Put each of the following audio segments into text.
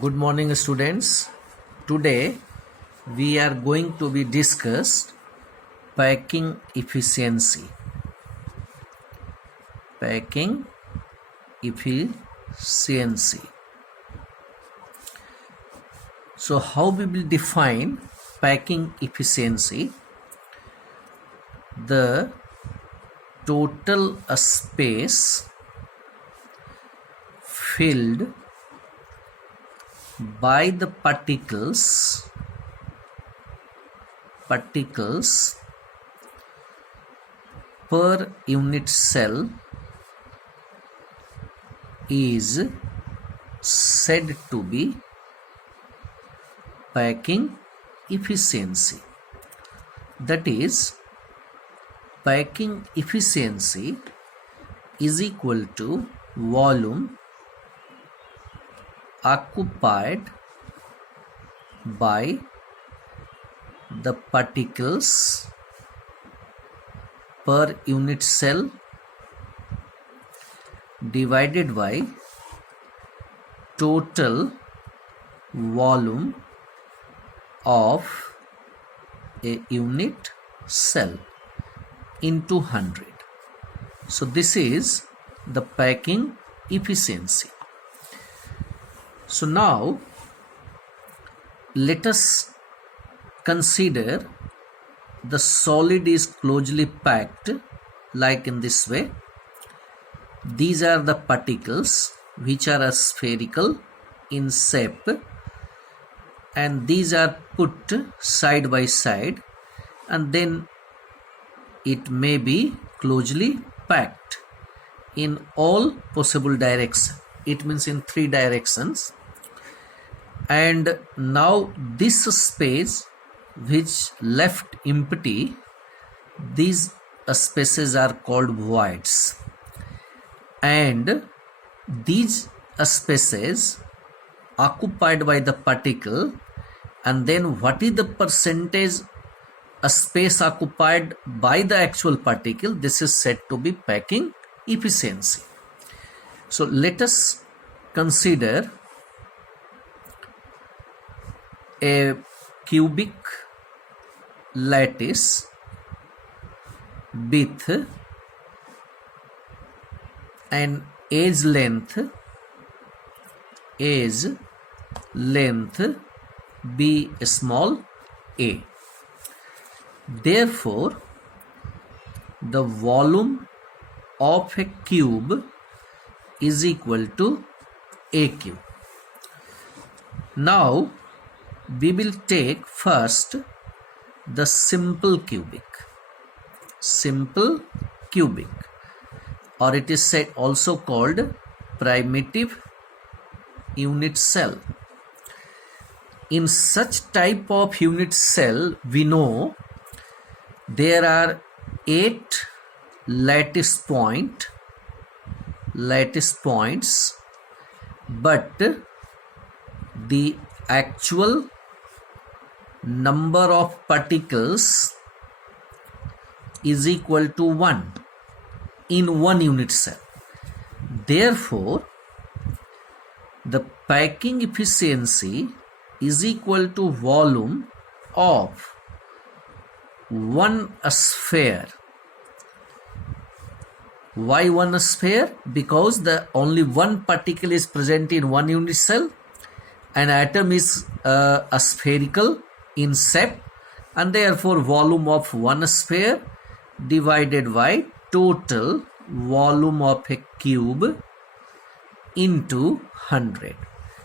Good morning, students. Today we are going to be discussed packing efficiency. Packing efficiency. So how we will define packing efficiency? The total space filled by the particles per unit cell is said to be packing efficiency. That is, packing efficiency is equal to volume occupied by the particles per unit cell divided by total volume of a unit cell into 100. So this is the packing efficiency. So now let us consider the solid is closely packed like in this way. These are the particles which are spherical in shape, and these are put side by side, and then it may be closely packed in all possible directions. It means in 3 directions. And now this space which left empty, these spaces are called voids, and these spaces occupied by the particle, and then what is the percentage space occupied by the actual particle, this is said to be packing efficiency. So let us consider a cubic lattice with an edge length be small a. Therefore, the volume of a cube is equal to a cube. Now we will take first the simple cubic, or it is said also called primitive unit cell. In such type of unit cell, we know there are 8 lattice points, but the actual number of particles is equal to 1 in one unit cell. Therefore, the packing efficiency is equal to volume of one sphere. Why one sphere? Because the only one particle is present in one unit cell. An atom is a spherical in shape, and therefore volume of one sphere divided by total volume of a cube into 100.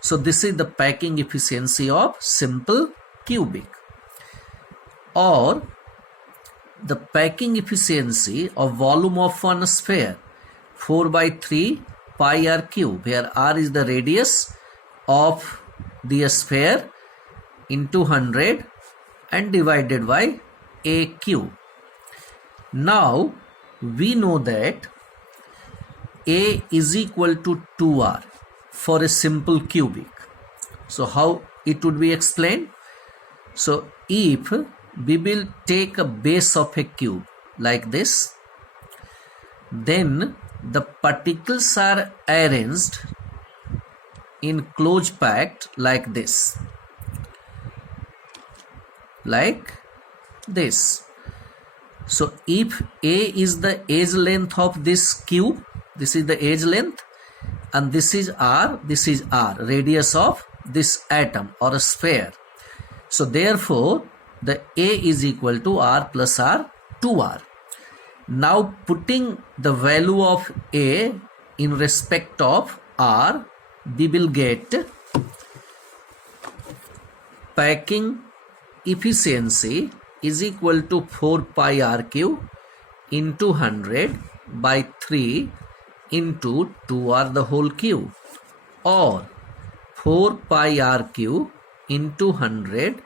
So this is the packing efficiency of simple cubic. Or the packing efficiency of volume of one sphere, 4 by 3 pi r cube, where r is the radius of the sphere, into 100 and divided by a cube. Now we know that a is equal to 2r for a simple cubic. So how it would be explained? So if we will take a base of a cube like this, then the particles are arranged in closed pact like this. Like this. So if A is the edge length of this cube, this is the edge length, and this is R, radius of this atom or a sphere. So therefore the A is equal to R plus R 2R. Now putting the value of A in respect of R, we will get packing efficiency is equal to 4 pi R cube into 100 by 3 into 2R the whole cube, or 4 pi R cube into 100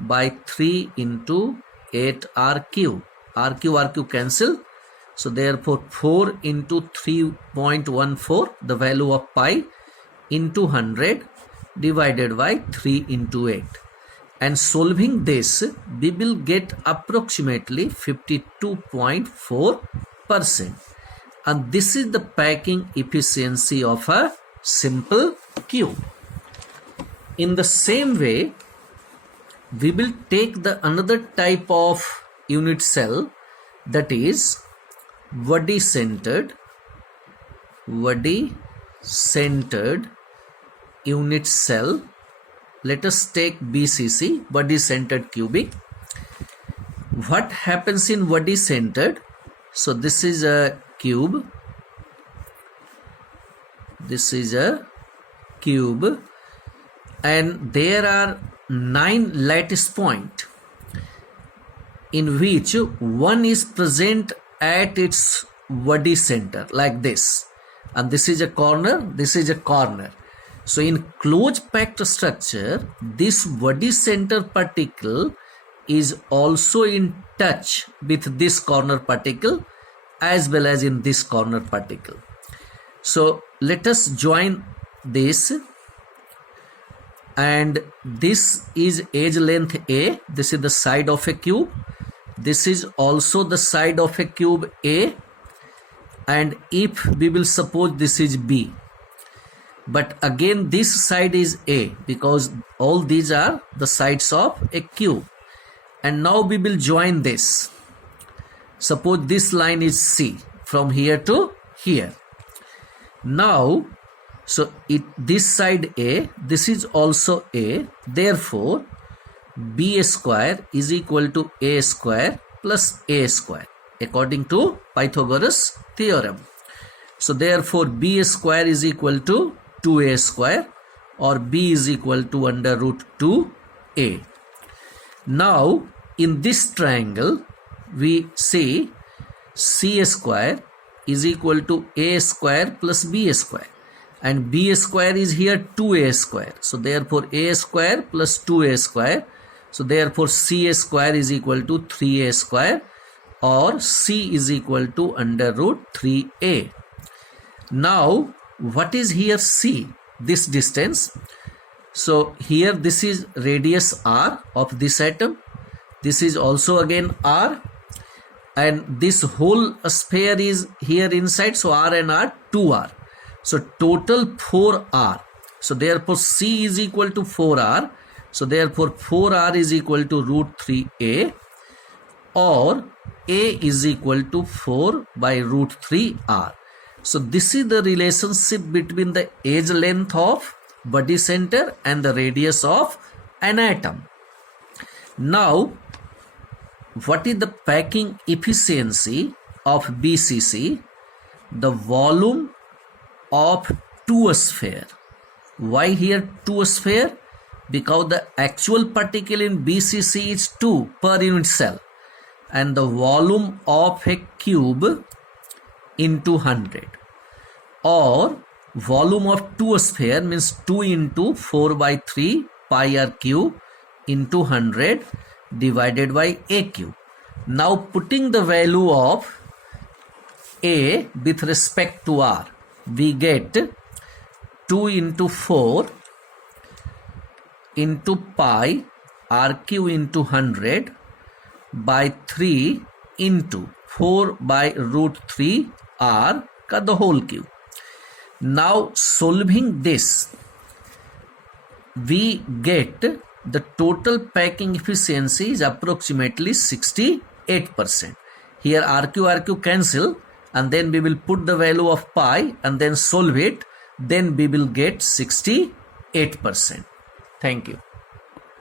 by 3 into 8R cube. R cube cancel. So therefore 4 into 3.14, the value of pi, into 100 divided by 3 into 8. And solving this, we will get approximately 52.4%. And this is the packing efficiency of a simple cube. In the same way, we will take the another type of unit cell, that is Waddy centered unit cell. Let us take BCC, Waddy centered cubic. What happens in Waddy centered? So this is a cube. And there are 9 lattice points in which one is present at its Waddy center like this, and this is a corner, So in closed packed structure, this Waddy center particle is also in touch with this corner particle as well as in this corner particle. So let us join this, and this is edge length A, this is the side of a cube, this is also the side of a cube A, and if we will suppose this is B, but again this side is A because all these are the sides of a cube. And now we will join this. Suppose this line is C from here to here. Now so this side A, this is also A, therefore B square is equal to A square plus A square according to Pythagoras theorem. So therefore B square is equal to 2A square, or B is equal to under root 2A. Now in this triangle we see C square is equal to A square plus B square, and B square is here 2A square. So therefore A square plus 2A square. So therefore C square is equal to 3A square, or C is equal to under root 3A. Now what is here C? This distance. So here this is radius R of this atom. This is also again R, and this whole sphere is here inside. So R and R 2R. So total 4R. So therefore C is equal to 4R. So therefore 4R is equal to root 3A, or A is equal to 4 by root 3R. So this is the relationship between the edge length of Waddy center and the radius of an atom. Now what is the packing efficiency of BCC? The volume of 2 sphere. Why here 2 sphere? Because the actual particle in BCC is 2 per unit cell, and the volume of a cube into 100, or volume of 2 sphere means 2 into 4 by 3 pi R cube into 100 divided by A cube. Now putting the value of A with respect to R, we get 2 into 4 into pi R cube into 100 by 3 into 4 by root 3 R ka the whole cube. Now solving this, we get the total packing efficiency is approximately 68%. Here RQ cancel, and then we will put the value of pi and then solve it. Then we will get 68%. Thank you.